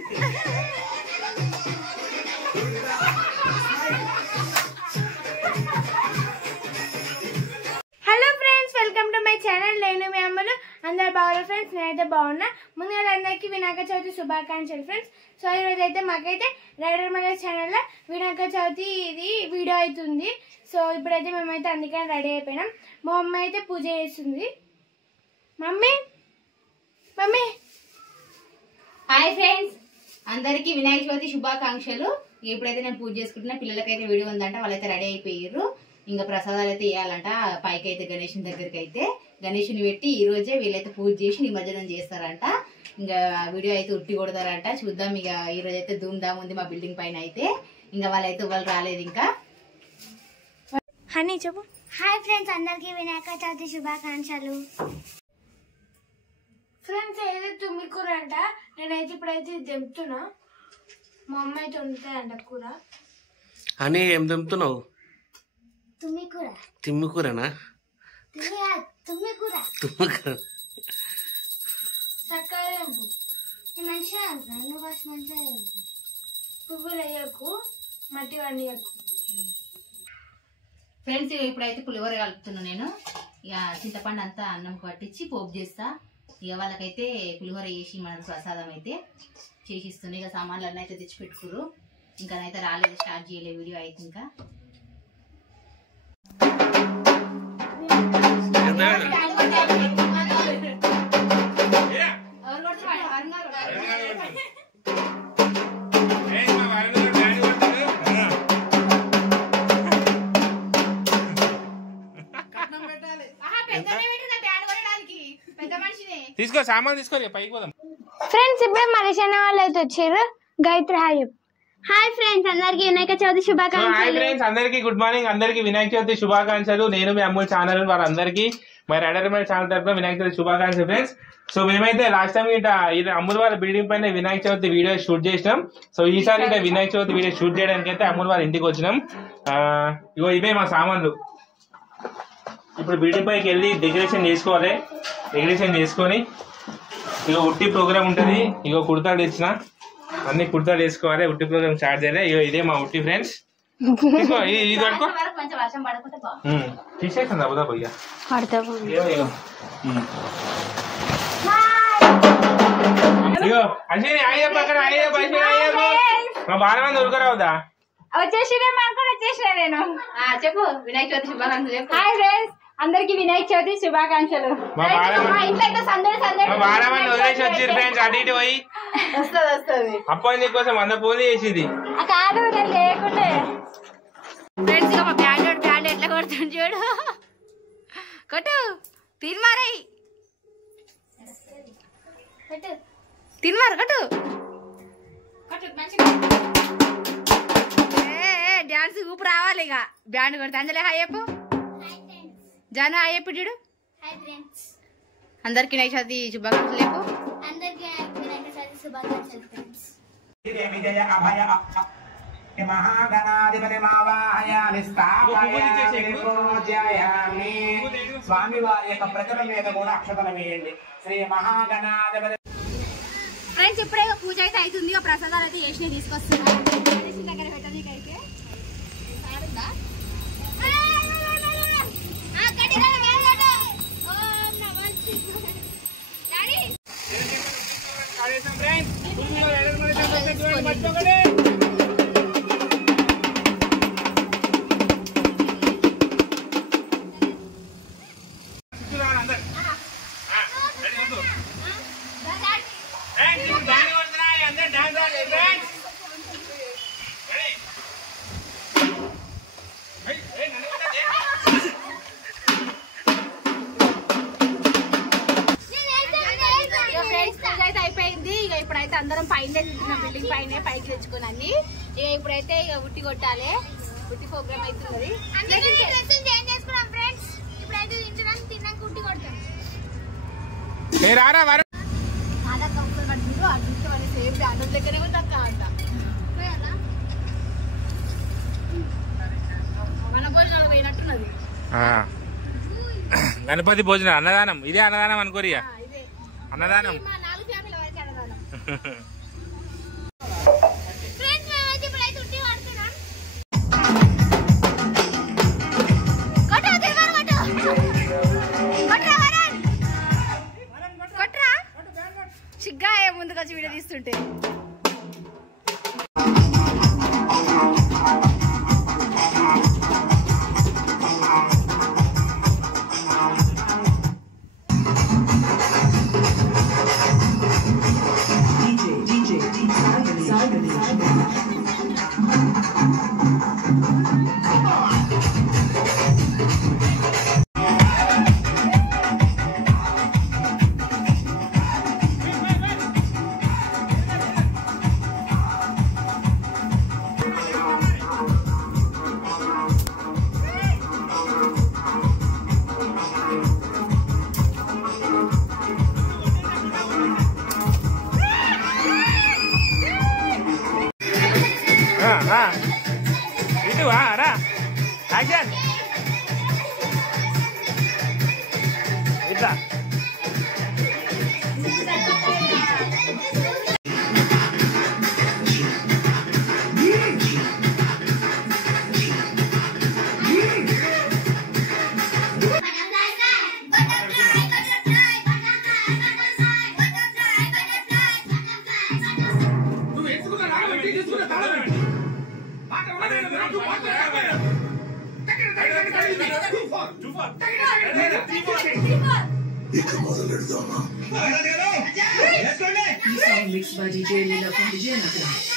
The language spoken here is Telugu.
Hello friends, welcome to my channel. నేను మీ అమ్మను. అందరు బాగున్నారు ఫ్రెండ్స్, నేనైతే బాగున్నా. ముందుగా అందరికీ వినాయక చవితి శుభాకాంక్షలు ఫ్రెండ్స్. సో ఈరోజు అయితే మాకైతే రైడర్ మల్ల ఛానల్లో వినాయక చవితి ఇది వీడియో అవుతుంది. సో ఇప్పుడైతే మేమైతే అందుకని రెడీ అయిపోయినాం. మా అమ్మ అయితే పూజ చేస్తుంది. మమ్మీ మమ్మీ హాయ్ ఫ్రెండ్స్, అందరికి వినాయక చవితి శుభాకాంక్షలు. ఇప్పుడైతే నేను పూజ చేసుకుంటున్నా. పిల్లలకైతే వీడియో ఉందంట, వాళ్ళైతే రెడీ అయిపోయారు. ఇంకా ప్రసాదాలు అయితే ఇవ్వాలంట. పైకి అయితే గణేషుని దగ్గరికి అయితే గణేషుని పెట్టి ఈ రోజే వీళ్ళైతే పూజ చేసి నిమజ్జనం చేస్తారంట. ఇంకా వీడియో అయితే ఉట్టి కొడతారంట. చూద్దాం. ఇక ఈ రోజు అయితే ధూమ్ ధామ్ ఉంది మా బిల్డింగ్ పైన అయితే. ఇంకా వాళ్ళైతే వాళ్ళు రాలేదు ఇంకా. హనీ చెప్పు. హాయ్ ఫ్రెండ్స్, అందరికీ వినాయక చవితి శుభాకాంక్షలు. ఫ్రెండ్స్ ఏదైతే తుమ్మి కూర అంట, నేనైతే ఇప్పుడైతే దింపుతున్నా. మా అమ్మ అయితే వండుతాయంట కూర. అని ఏం దింపుతున్నావు? తుమ్మి కూర. తిమ్మి కూరనా? తుమ్మి కూర. చక్కగా దింపు. మంచిగా నువ్వు ఫస్ట్ మంచిగా పువ్వులు వేయకు, మట్టి వండియకు. ఫ్రెండ్స్ ఇప్పుడైతే పులిహోర కలుపుతున్నా నేను. ఇక చింతపండు అంతా అన్నం పట్టించి పోపు చేస్తా. ఇక వాళ్ళకైతే పులిహోర చేసి మన ప్రసాదం అయితే చేసిస్తుంది. ఇక సామాన్లు అన్నీ అయితే తెచ్చి పెట్టుకురు. ఇంకా అయితే రాలేదు, స్టార్ట్ చేయలేదు వీడియో అయితే. ఇంకా తీసుకో సామాన్ తీసుకో, పైకి పోదాం. ఫ్రెండ్స్ ఇప్పుడే మనిషిన వాళ్ళు అయితే వచ్చారు. గాయత్రి హాయ్. హాయ్ ఫ్రెండ్స్, అందరికీ వినాయక చవితి హాయ్ శుభాకాంక్షలు. ఫ్రెండ్స్, అందరికి గుడ్ మార్నింగ్. అందరికి వినాయక చవితి శుభాకాంక్షలు. నేను మీ అమ్ముల్ ఛానల్ వాళ్ళందరికీ మరి రైడర్ ఛానల్ తరఫున వినాయక చవితి శుభాకాంక్షలు ఫ్రెండ్స్. సో మేమైతే లాస్ట్ టైం ఇట అమ్ముల్ వాళ్ళ బిల్డింగ్ పైన వినాయక చవితి వీడియో షూట్ చేసినాం. సో ఈసారి ఇట వినాయక చవితి వీడియో షూట్ చేయడానికి అయితే అమ్ముల్ వాళ్ళ ఇంటికి వచ్చినాం. ఇగో ఇవే మా సామాన్లు. ఇప్పుడు బిల్డింగ్ పైకి వెళ్ళి డెకరేషన్ చేసుకోవాలి. డెకరేషన్ చేసుకొని ఇక ఉట్టి ప్రోగ్రామ్ ఉంటుంది. ఇగో కుర్తాలు తెచ్చిన, అన్ని కుర్తాలు వేసుకోవాలి. ఉట్టి ప్రోగ్రామ్ స్టార్ట్ చేయాలి. ఇగో ఇదే మా ఉట్టి ఫ్రెండ్స్. ఇది పట్టుకో, కొంచెం వర్షం పడకుంటే తీసేస్తుంది అబుదా పోయ్యా. ఇగో అశ్విని అయ్యప్ప, అక్కడ అయ్యప్ప, అశ్విని అయ్యప్ప. మా బాగా మంది ఉరకరావుదా? వచ్చేసినా మనకు వచ్చేసినా నేను. చెప్పు వినాయక చవితి శుభాకాంక్షలు చెప్పు. హాయ్ ఫ్రెండ్స్, అందరికి వినాయక చవితి శుభాకాంక్షలు. మా బాగా ఇంట్లో అయితే సందడి సందడి. మా బాగా మంది వదిలేసి వచ్చారు ఫ్రెండ్స్. అటు ఇటు పోయి వస్తుంది అప్పని కోసం 100 ఫోన్లు చేసింది. కాదు నేను లేకుంటే. ఫ్రెండ్స్ మా బ్యాండ్ ఎట్లా కొడుతుంది చూడు. కొట్టు తిన్మారై తిన్మారు కొట్టు డాన్స్ ఊపు రావాలి. ఇక బ్యాండ్ కొడితే అంజలే హాయ్ చెప్పు. జాను హాయ్ చెప్పు చూడు. హాయ్ ఫ్రెండ్స్, అందరికి వినాయక చవితి శుభాకాంక్షలు చెప్పు. అందరికీ వినాయక చవితి శుభాకాంక్షలు ఫ్రెండ్స్. స్వామి వారి యొక్క ప్రతిమ మీద కూడా అక్షతలు వేయండి. శ్రీ మహాగణాధిపతి. ఫ్రెండ్స్ ఇప్పుడే పూజ అయితే అవుతుంది. ప్రసాదాలు అయితే చేసి తీసుకొస్తున్నాను దగ్గర పెట్టడానికైతే. అయిపోయింది. ఇక ఇప్పుడైతే అందరం పైన బిల్డింగ్ పైన పైకి తెచ్చుకుని అన్ని. ఇక ఇప్పుడైతే ఇక ఉట్టి కొట్టాలి. ఉట్టి ప్రోగ్రామ్ అవుతున్నది. ఇప్పుడైతే తినడానికి తిన్నాక ఉట్టి కొడతాం. సేమ్ బ్యాండ్ దగ్గరే ఉంది అక్క అంట. మన భోజనాలు పోయినట్టున్నది. గణపతి భోజనం అన్నదానం. ఇదే అన్నదానం అనుకోరియా? అన్నదానం. ముందుకు వచ్చి వీడియో తీస్తుంటే. ఇటు రా యాక్షన్ ఇట్లా Mixed by DJ Leela from Vijayanagar.